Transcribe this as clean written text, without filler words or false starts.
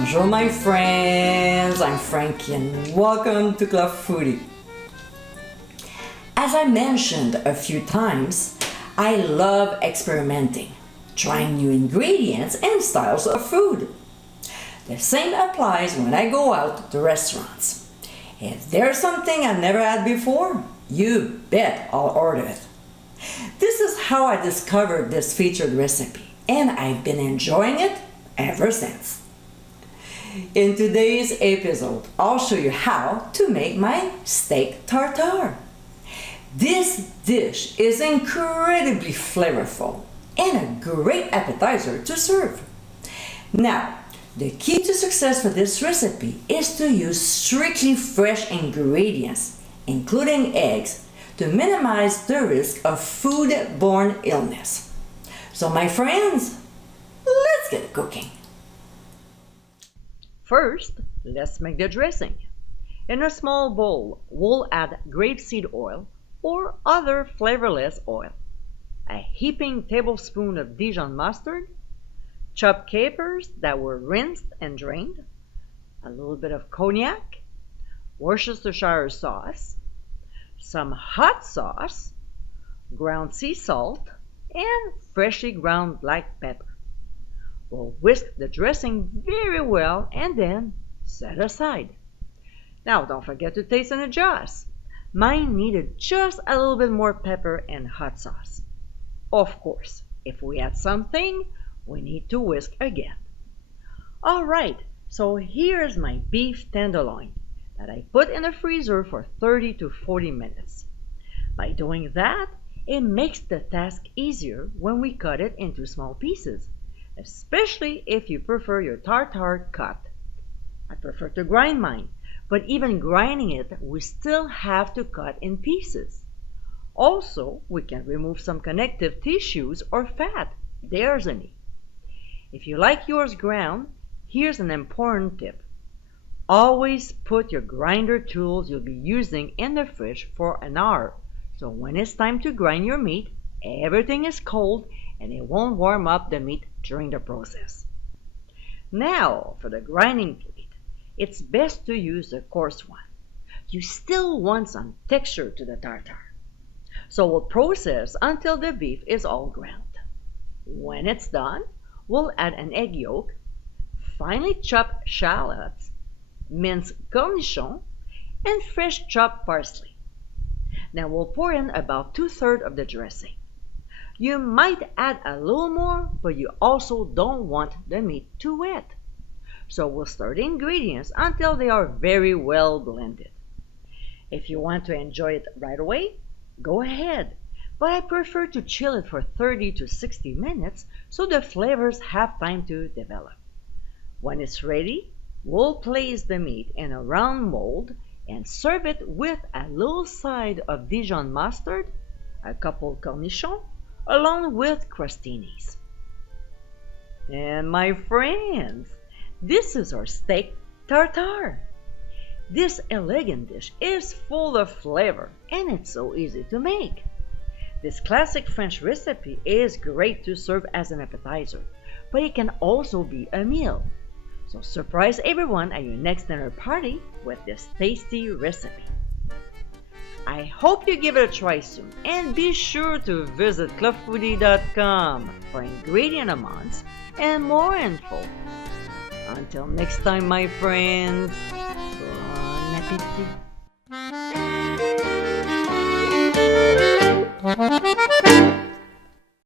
Bonjour my friends, I'm Frankie and welcome to Club Foodie. As I mentioned a few times, I love experimenting, trying new ingredients and styles of food. The same applies when I go out to restaurants. If there's something I've never had before, you bet I'll order it. This is how I discovered this featured recipe, and I've been enjoying it ever since. In today's episode, I'll show you how to make my steak tartare. This dish is incredibly flavorful and a great appetizer to serve. Now, the key to success for this recipe is to use strictly fresh ingredients, including eggs, to minimize the risk of food-borne illness. So my friends, let's get cooking. First, let's make the dressing. In a small bowl, we'll add grapeseed oil or other flavorless oil, a heaping tablespoon of Dijon mustard, chopped capers that were rinsed and drained, a little bit of cognac, Worcestershire sauce, some hot sauce, ground sea salt, and freshly ground black pepper. We'll whisk the dressing very well and then set aside. Now don't forget to taste and adjust. Mine needed just a little bit more pepper and hot sauce. Of course, if we add something, we need to whisk again. Alright, so here's my beef tenderloin that I put in the freezer for 30 to 40 minutes. By doing that, it makes the task easier when we cut it into small pieces, especially if you prefer your tartare cut. I prefer to grind mine, but even grinding it, we still have to cut in pieces. Also, we can remove some connective tissues or fat. There's any. If you like yours ground, here's an important tip. Always put your grinder tools you'll be using in the fridge for an hour, so when it's time to grind your meat, everything is cold and it won't warm up the meat during the process. Now, for the grinding plate, it's best to use a coarse one. You still want some texture to the tartare. So we'll process until the beef is all ground. When it's done, we'll add an egg yolk, finely chopped shallots, minced cornichons, and fresh chopped parsley. Now we'll pour in about 2/3 of the dressing. You might add a little more, but you also don't want the meat too wet. So we'll stir the ingredients until they are very well blended. If you want to enjoy it right away, go ahead, but I prefer to chill it for 30 to 60 minutes so the flavors have time to develop. When it's ready, we'll place the meat in a round mold and serve it with a little side of Dijon mustard, a couple cornichons, along with crostinis. And my friends, this is our steak tartare. This elegant dish is full of flavor and it's so easy to make. This classic French recipe is great to serve as an appetizer, but it can also be a meal. So surprise everyone at your next dinner party with this tasty recipe. I hope you give it a try soon, and be sure to visit clubfoodie.com for ingredient amounts and more info. Until next time, my friends, bon appétit!